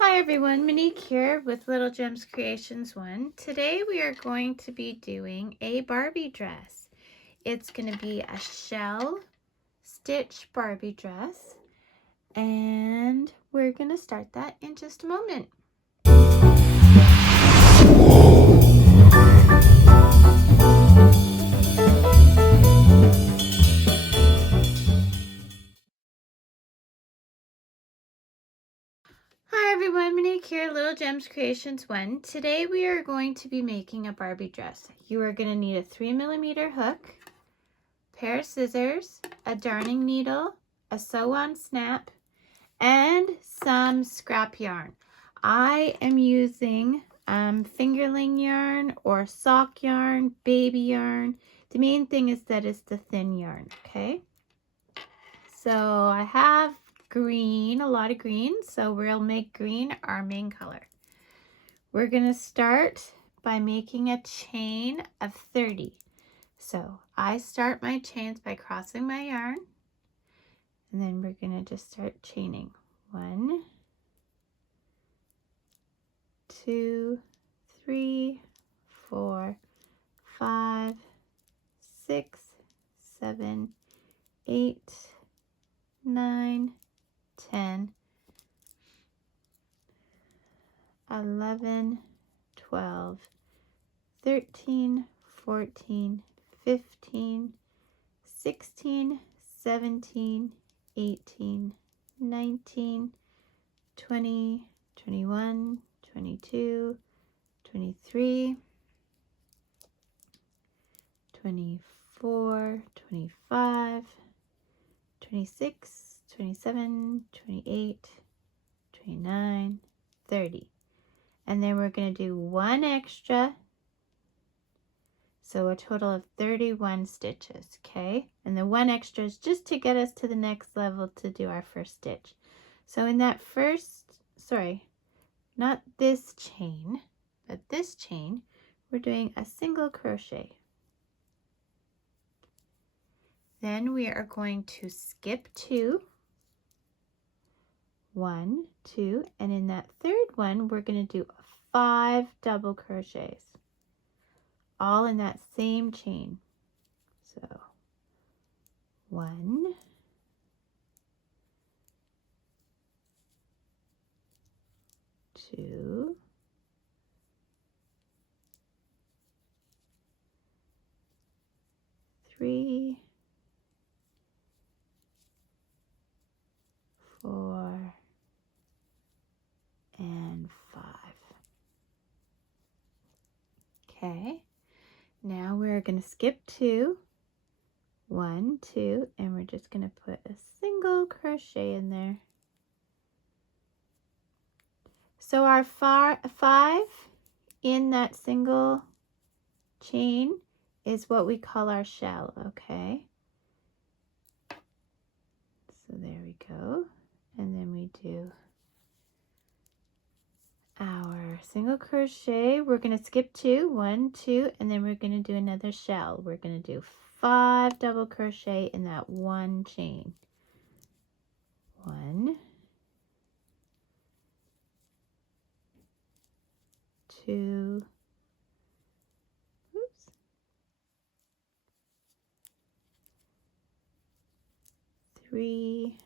Hi everyone, Monique here with Little Gems Creations 1. Today we are going to be doing a Barbie dress. It's going to be a shell stitch Barbie dress, and we're going to start that in just a moment. Hi everyone, Monique here, Little Gems Creations 1. Today we are going to be making a Barbie dress. You are going to need a 3mm hook, pair of scissors, a darning needle, a sew-on snap, and some scrap yarn. I am using fingerling yarn or sock yarn, baby yarn. The main thing is that it's the thin yarn, okay? So I have green, a lot of green, so we'll make green our main color. We're gonna start by making a chain of 30. So I start my chains by crossing my yarn, and then we're gonna just start chaining. 1, 2, 3, 4, 5, 6, 7, 8, 9, 10, 11, 12, 13, 14, 15, 16, 17, 18, 19, 20, 21, 22, 23, 24, 25, 26, 27, 28, 29, 30. And then we're going to do one extra. So a total of 31 stitches, okay? And the one extra is just to get us to the next level to do our first stitch. So in that first, not this chain, but this chain, we're doing a single crochet. Then we are going to skip 2, 1, 2, and in that third one, we're going to do 5 double crochets, all in that same chain. So 1, 2, 3, 4, and 5. Okay, now we're going to skip 2, 1, 2, and we're just going to put a single crochet in there. So our 5 in that single chain is what we call our shell, okay? So there we go. And then we do our single crochet. We're going to skip 2, 1, 2, and then we're going to do another shell. We're going to do 5 double crochet in that one chain. 1, 2, 3,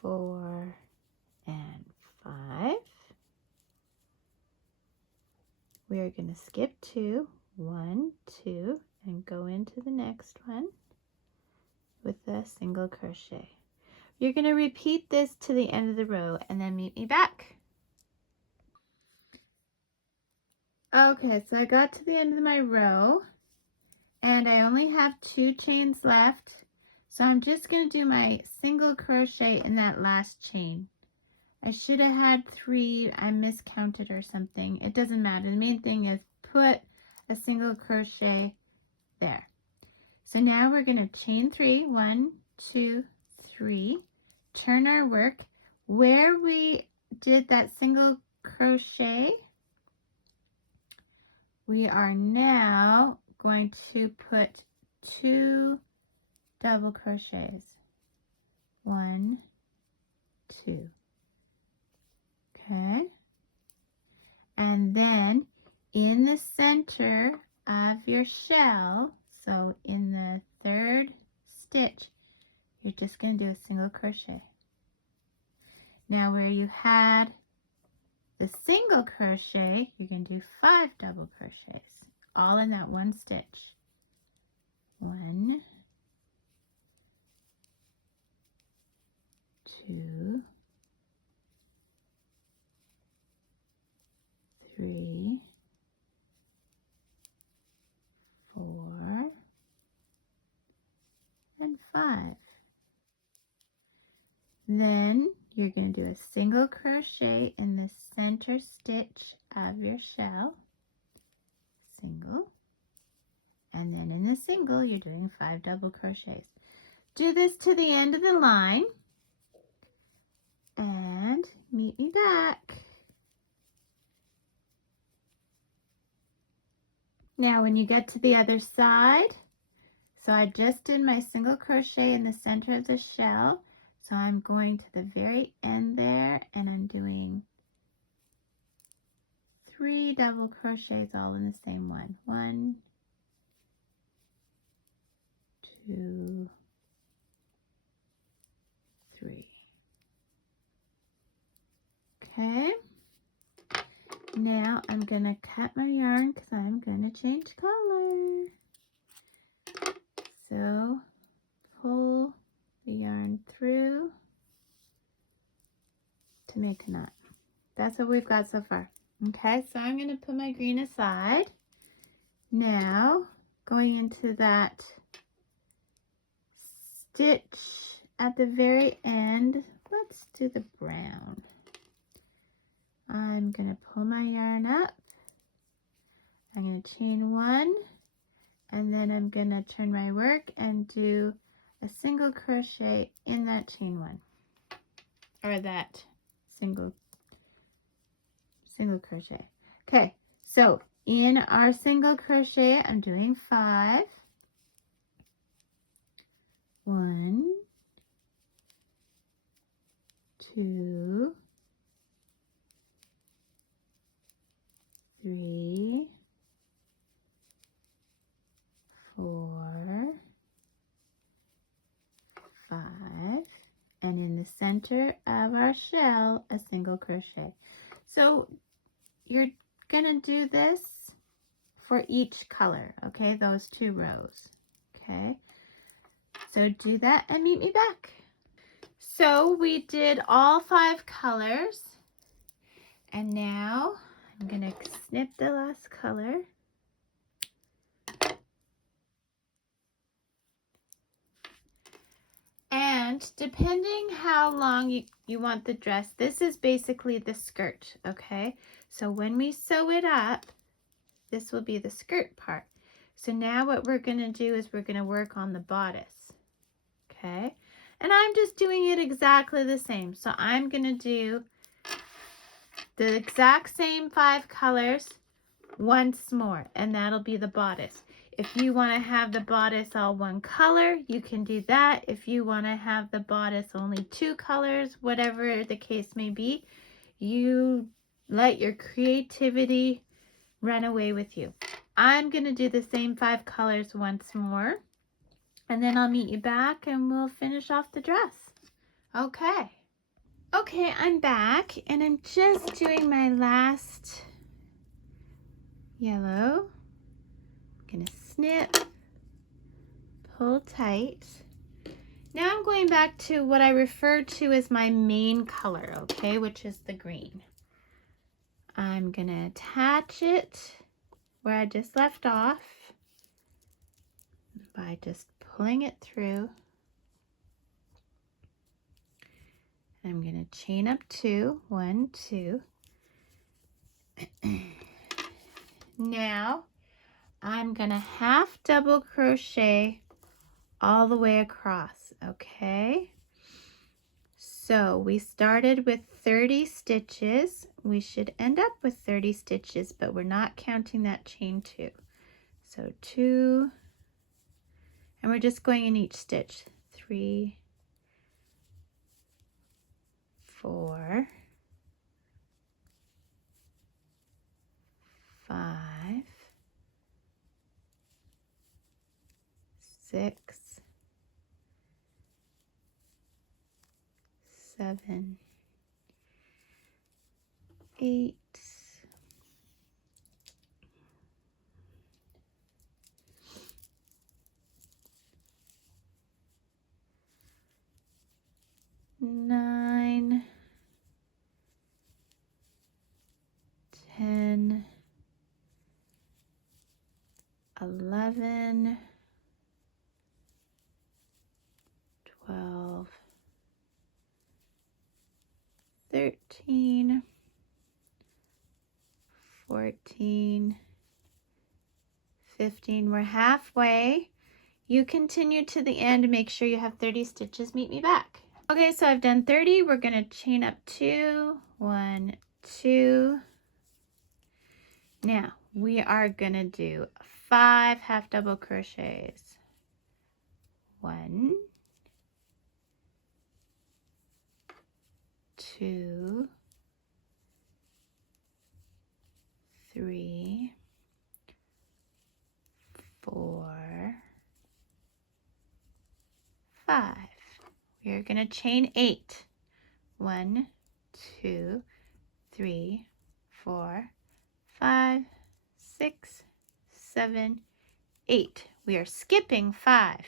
4, and 5. We are going to skip 2, 1, 2, and go into the next one with a single crochet. You're going to repeat this to the end of the row and then meet me back. Okay, so I got to the end of my row and I only have 2 chains left. So I'm just going to do my single crochet in that last chain. I should have had 3, I miscounted or something. It doesn't matter. The main thing is put a single crochet there. So now we're going to chain 3, 1, 2, 3, turn our work. Where we did that single crochet, we are now going to put 2 double crochets. 1, 2. Okay, and then in the center of your shell, so in the 3rd stitch, you're just going to do a single crochet. Now where you had the single crochet, you're going to do 5 double crochets, all in that one stitch. 1, 2, 3, 4, and 5. Then you're going to do a single crochet in the center stitch of your shell, single, and then in the single you're doing 5 double crochets. Do this to the end of the line and meet me back. Now when you get to the other side, so I just did my single crochet in the center of the shell, so I'm going to the very end there and I'm doing 3 double crochets all in the same one. 1, 2, 3. Okay, now I'm going to cut my yarn because I'm going to change color. So pull the yarn through to make a knot. That's what we've got so far. Okay, so I'm going to put my green aside. Now going into that stitch at the very end, let's do the brown. I'm going to pull my yarn up. I'm going to chain 1, and then I'm going to turn my work and do a single crochet in that chain 1, or that single crochet. Okay, so in our single crochet, I'm doing 5. 1, 2, 3, 4, 5, and in the center of our shell, a single crochet. So you're gonna do this for each color, okay, those 2 rows. Okay, so do that and meet me back. So we did all 5 colors, and now I'm gonna snip the last color. And depending how long you want the dress, this is basically the skirt, okay? So when we sew it up, this will be the skirt part. So now what we're gonna do is we're gonna work on the bodice, okay? And I'm just doing it exactly the same. So I'm gonna do the exact same 5 colors once more, and that'll be the bodice. If you want to have the bodice all one color, you can do that. If you want to have the bodice only 2 colors, whatever the case may be, you let your creativity run away with you. I'm going to do the same 5 colors once more, and then I'll meet you back and we'll finish off the dress. Okay. Okay, I'm back, and I'm just doing my last yellow. I'm gonna snip, pull tight. Now I'm going back to what I refer to as my main color, okay, which is the green. I'm gonna attach it where I just left off by just pulling it through. I'm gonna chain up 2, 1, 2. Now I'm gonna half double crochet all the way across, okay? So we started with 30 stitches. We should end up with 30 stitches, but we're not counting that chain 2. So 2, and we're just going in each stitch. 3, 4, 5, 6, 7, 8, 9, 10, 11, 12, 13, 14, 15. We're halfway. You continue to the end and make sure you have 30 stitches. Meet me back. Okay, so I've done 30. We're going to chain up 2, 1, 2. Now, we are going to do 5 half double crochets. 1, 2, 3, 4, 5. We are going to chain 8. 1, 2, 3, 4, 5, 6, 7, 8. We are skipping 5.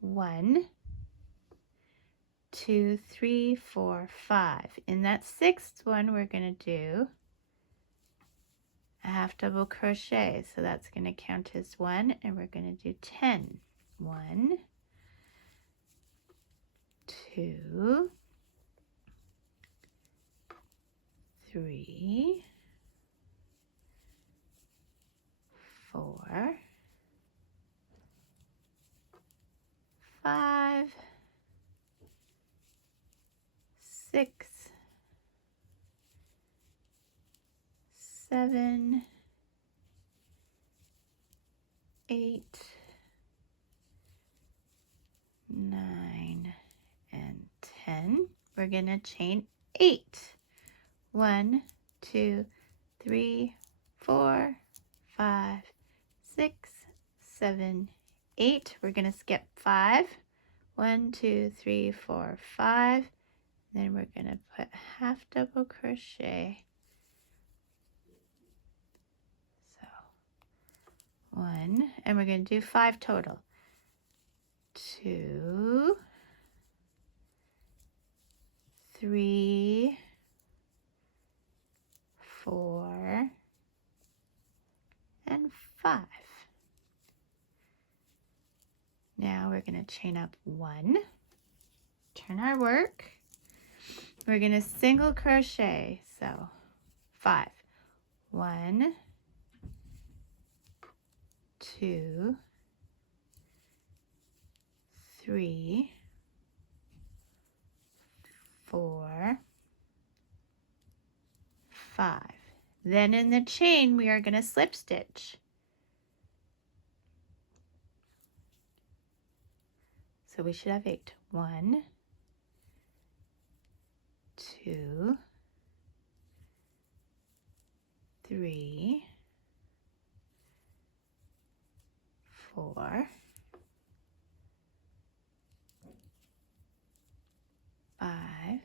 1, 2, 3, 4, 5. In that 6th one, we're going to do a half double crochet. So that's going to count as 1, and we're going to do 10. 1, 2, 3, 4, 5, 6, 7, 8, 9, and 10. We're going to chain 8. 1, 2, 3, 4, 5, 6, 7, 8. We're going to skip 5. 1, 2, 3, 4, 5. Then we're going to put half double crochet. So 1, and we're going to do 5 total. 2, 3, 4, and 5. Now we're going to chain up 1, turn our work. We're going to single crochet, so 5. 1, 2, 3, 4, 5. Then in the chain, we are going to slip stitch. So we should have 8. 1, 2, 3, 4, 5,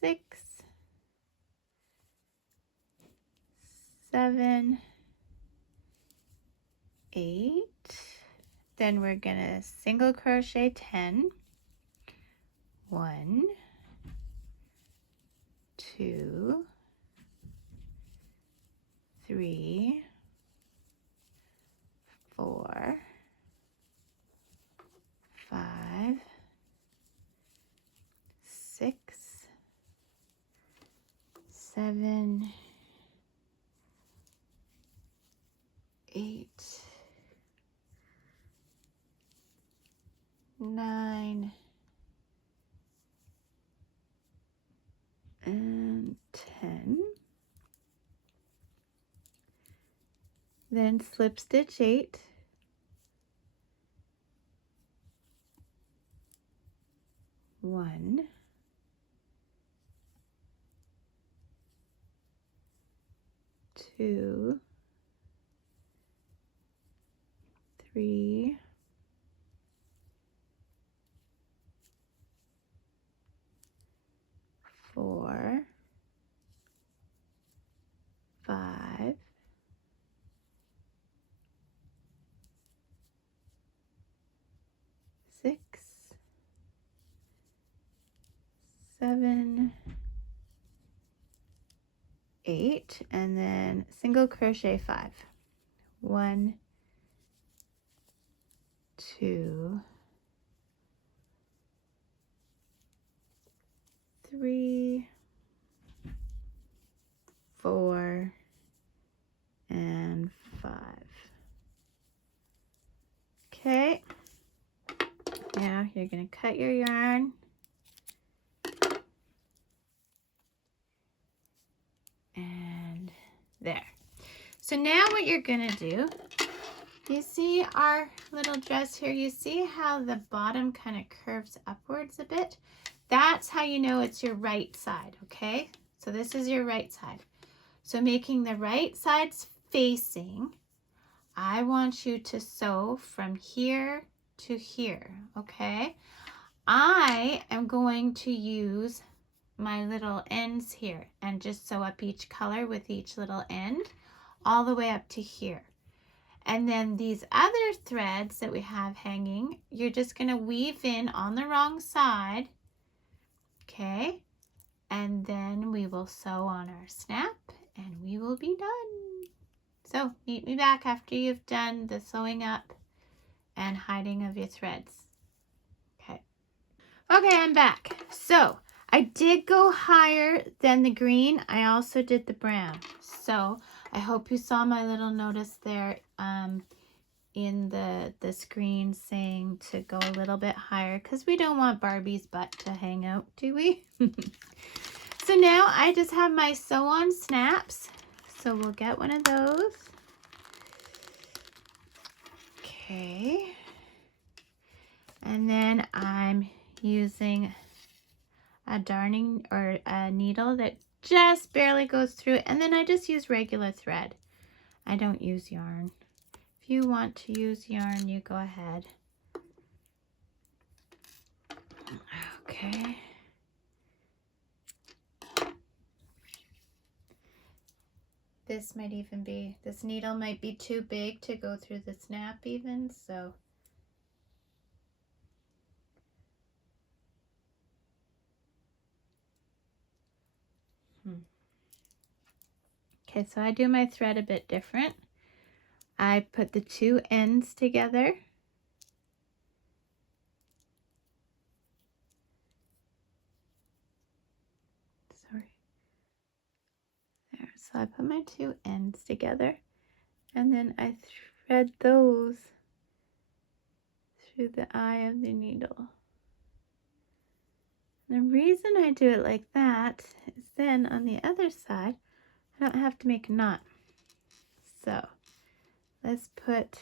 6, 7, 8. Then we're going to single crochet 10. 1, 2, 3, 4, 5, 6, 7, 8, 9, and 10. Then slip stitch 8. 1, 2, 3, 4, 5, 6, 7, 8, and then single crochet 5. 1, 2, 3, 4, and 5. Okay, now you're going to cut your yarn. And there. So now what you're going to do, you see our little dress here, you see how the bottom kind of curves upwards a bit? That's how you know it's your right side, okay? So this is your right side. So making the right sides facing, I want you to sew from here to here, okay? I am going to use my little ends here and just sew up each color with each little end all the way up to here. And then these other threads that we have hanging, you're just going to weave in on the wrong side, okay? And then we will sew on our snap and we will be done. So meet me back after you've done the sewing up and hiding of your threads. Okay. Okay, I'm back. So I did go higher than the green. I also did the brown. So I hope you saw my little notice there in the screen saying to go a little bit higher because we don't want Barbie's butt to hang out, do we? So now I just have my sew on snaps. So we'll get one of those. Okay. And then I'm using a darning or a needle that just barely goes through, and then I just use regular thread. I don't use yarn. If you want to use yarn, you go ahead. Okay. This might even be, this needle might be too big to go through the snap even, so. Okay, so I do my thread a bit different. I put the two ends together. Sorry. There, so I put my two ends together and then I thread those through the eye of the needle. And the reason I do it like that is then on the other side, I don't have to make a knot. So let's put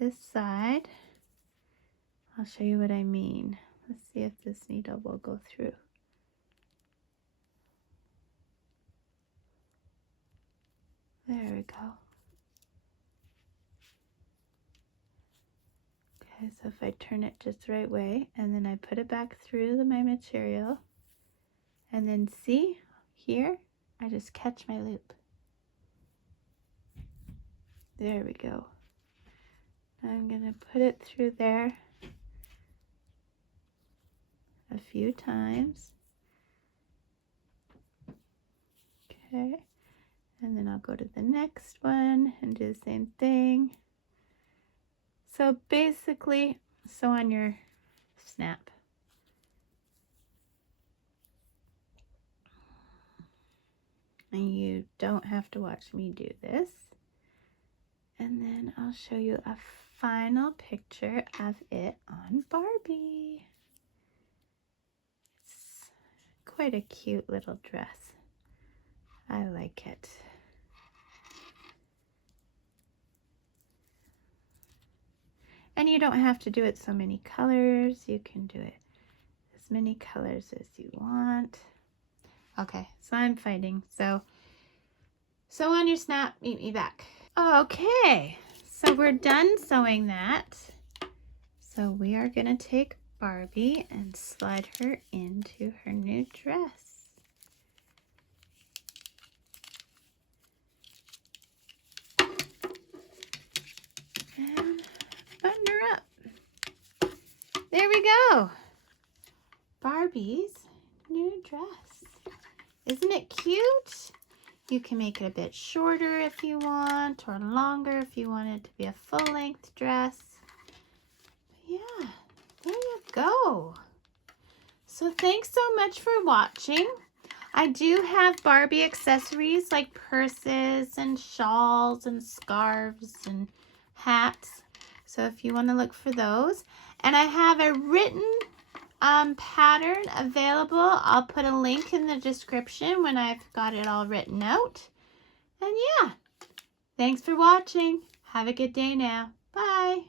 this side. I'll show you what I mean. Let's see if this needle will go through. There we go. Okay, so if I turn it just the right way, and then I put it back through my material, and then see here, I just catch my loop. There we go. Now I'm gonna put it through there a few times. Okay, and then I'll go to the next one and do the same thing. So basically, sew on your snap. And you don't have to watch me do this. And then I'll show you a final picture of it on Barbie. It's quite a cute little dress. I like it. And you don't have to do it so many colors. You can do it as many colors as you want. Okay, so I'm fighting. So sew on your snap, meet me back. Okay, so we're done sewing that. So we are gonna take Barbie and slide her into her new dress. And button her up. There we go. Barbie's new dress. Isn't it cute? You can make it a bit shorter if you want, or longer if you want it to be a full-length dress. Yeah, there you go. So thanks so much for watching. I do have Barbie accessories like purses and shawls and scarves and hats. So if you want to look for those. And I have a written pattern available. I'll put a link in the description when I've got it all written out. And yeah, thanks for watching. Have a good day now. Bye.